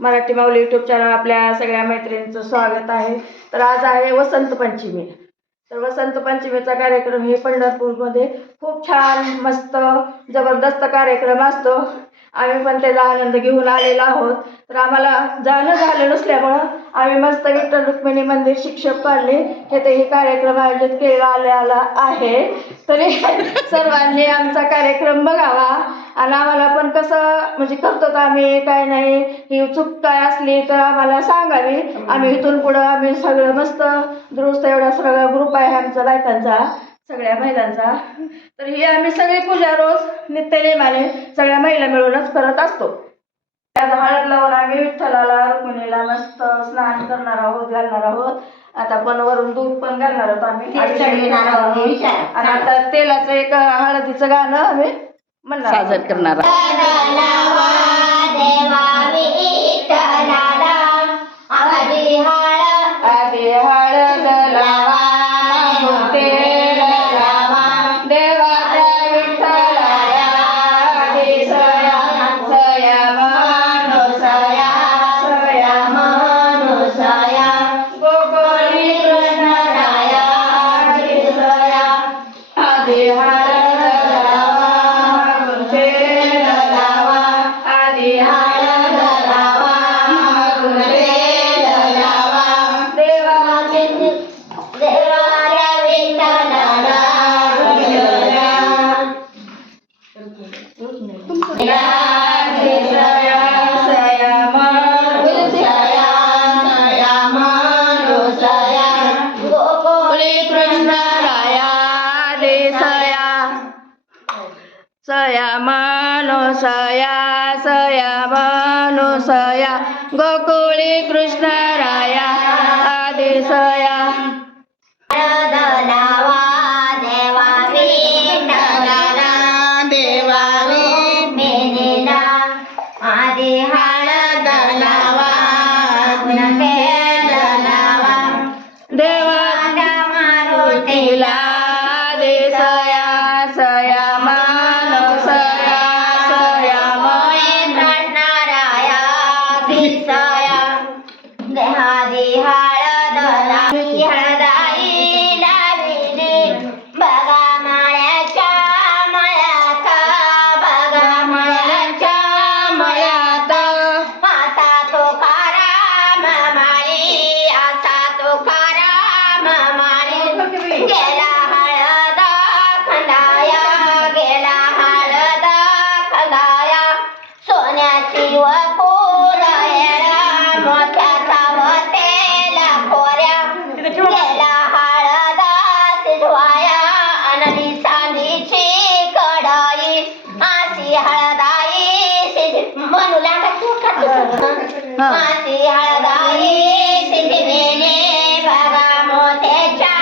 मराठी माऊली YouTube channel आपल्या सगळ्या मैत्रिणींचं स्वागत आहे. तर आज आहे वसंत पंचमी. तर वसंत पंचमीचा कार्यक्रम हे पंढरपूरमध्ये खूप छान मस्त जबरदस्त कार्यक्रम असतो. आम्ही पण त्याचा आनंद घेऊन आलेलो आहोत. तर आम्हाला जाणं झालं नसल्यामुळं आम्ही मस्त विठ्ठल रुक्मिणी मंदिर शिक्षक कॉलनी येथे हे कार्यक्रम आयोजित केला आलेला आहे. तरी सर्वांनी आमचा कार्यक्रम बघावा आणि आम्हाला पण कसं म्हणजे करतो तर आम्ही काय नाही ही चूक काय असली तर आम्हाला सांगावी. आम्ही इथून पुढं आम्ही सगळं मस्त दुरुस्त एवढा सगळा ग्रुप आहे आमचा बायकांचा सगळ्या महिलांचा. तर ही आम्ही सगळी पूजा रोज नित्यनेमाने सगळ्या महिला मिळूनच करत असतो. हळद लावून आम्ही विठ्ठलाला रुक्मिणीला मस्त स्नान करणार आहोत घालणार आहोत. आता पण वरून दूध पण घालणार आहोत आम्ही आणि आता तेलाचं एक हळदीचं गाणं आम्ही म्हणणार साजर करणार आधी हळद लावा तेल लावा देवाच्या विठ्ठलाला आधी सया सया मानुसया सया मानुसया गोकुळी कृष्णराया आधी सया आधी हळद लावा तेल लावा आधी हळद लावा तेल लावा सया मानुसया सया मानुसया गोकुळी कृष्णराया आधी सया आधी हळद लावा तेल लावा देवाच्या मारुतीला आधी सया सया मानुसया सया कृष्णराया दिसया आधी हळद लावी हळदाई लाविली बघा माळ्याच्या मळ्यात बघा मळ्याच्या मळ्यात आता तुकाराम माळी आता तुकाराम माळी गेला हळद खंडाया गेला हळद खंडाया सोन्याची वकूल येळा मोत्याचा वतेला खोऱ्या गेला हळद शिजवाया अनली चांदीची कढाई आशी हळदाई शिज मनूला आशी हळदाई शिजलेले बघा मोत्याच्या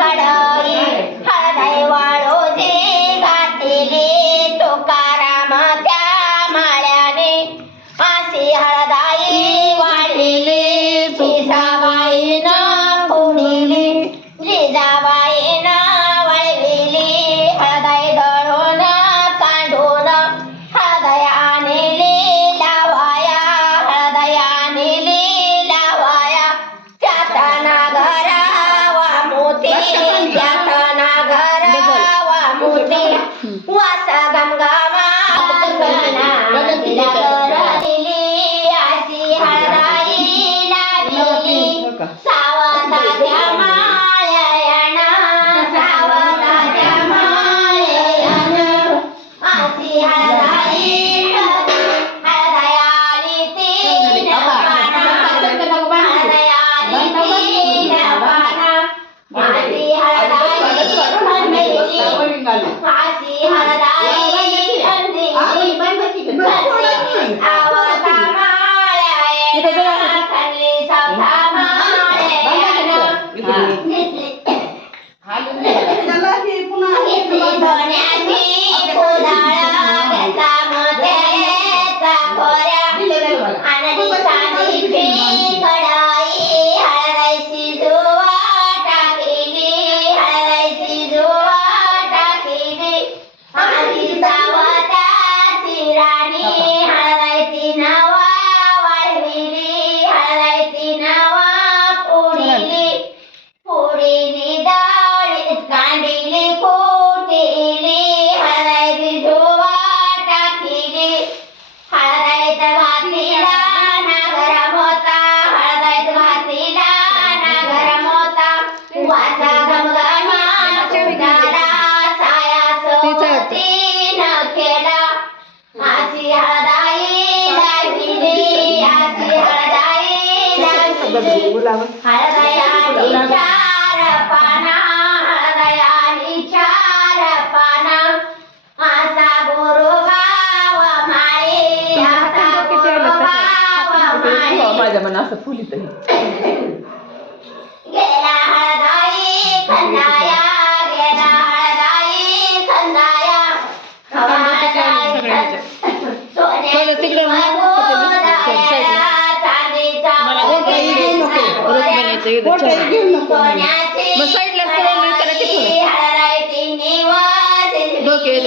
कढई हळदाई वाळूची घातली तुकाराम त्या माळ्याने आशी हळदाई वाढलेली जिजाबाईनं पुढिली जिजाबाईनं वळविली हळदाई दळून काढून हळदाई आणली लावाया हळदाई आणली लावाया त्यातना घरावा मोती त्यातना घरावा मोती वास गमगमा दिली आशी हळदाई लावली सावधाच्या माळ्याना सावधाच्या माळ्याना आशी हळदाई हळदाई आली तीन पाना हळदाई आली तीन पाना आशी हळदाई आशी हळदाई गुलाब हळदयाली चार पाना हळदयाली चार पाना असा गोरोबाव माळे असा गोरोबाव माळे माझ्या मना असं फुलित गेला हळदाई खंदाया गेला हळदाई खंदाया सोन्याची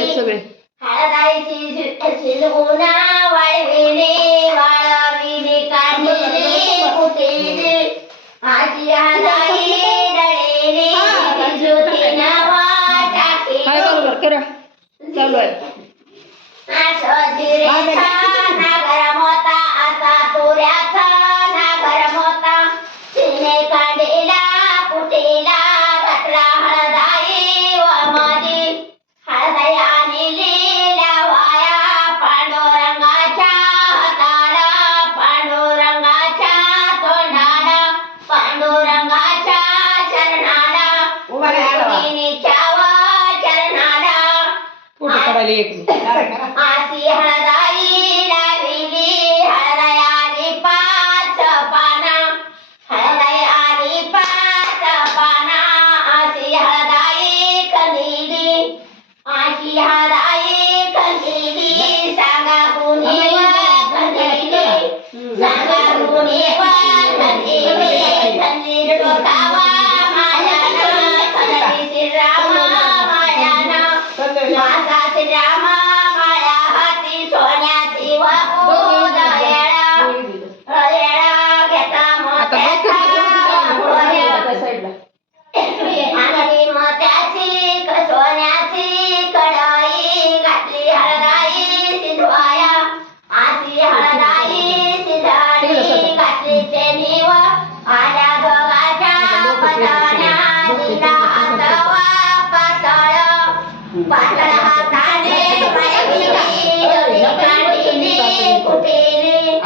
सगळे शिलगुना वाळविणे वाळविणे काढिले कुटिले आजी हळदाई डळेले ज्योतीना काय वाटाके बरोबर करा चालू आहे नागर मोता असा तुऱ्याचा नागर मोता तिने काढीला कुटीला घातला हळदाई व मधी हळदयाने लिहिला वाया पांडुरंगाच्या हाताला पांडुरंगाच्या तोंडाला पांडुरंगाच्या चरणाला रुक्मिणीच्या चरणाला आसी हळदाई लाविली हळदयाली पाच पाना हळदयाली पाच पाना आसी हळदाई कंदिली आशी हळदाई कंदिली सांगा कुणी कंदिली सांगा कुणी कंदिली कंदी चोखावा मायाना कंदी श्रीरामा मायाना माझा श्रीरामा माया हाती सोन्याची वाहूला येळा येळा घेता मोत्याचा आणि मोत्याची सोन्याची कढाई घातली हळदाई सिंधवाया आशी हळदाई सिंधाडी घातली चेनीव आल्या दोघाच्या पटाण्या दिला हातवा पातळ पातळ हाताने वाळविली दोन्ही काढिली कुटिली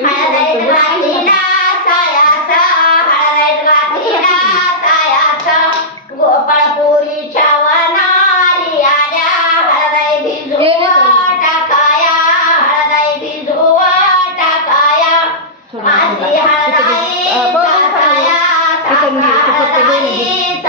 हळद घातलीला सायाचा हळद घातलीला सायाचा गोपाळपुरीच्या वनारी आल्या हळद भिजवा टाकाया हळद भिजवा टाकाया आशी हळदाई टाकाया हळदाई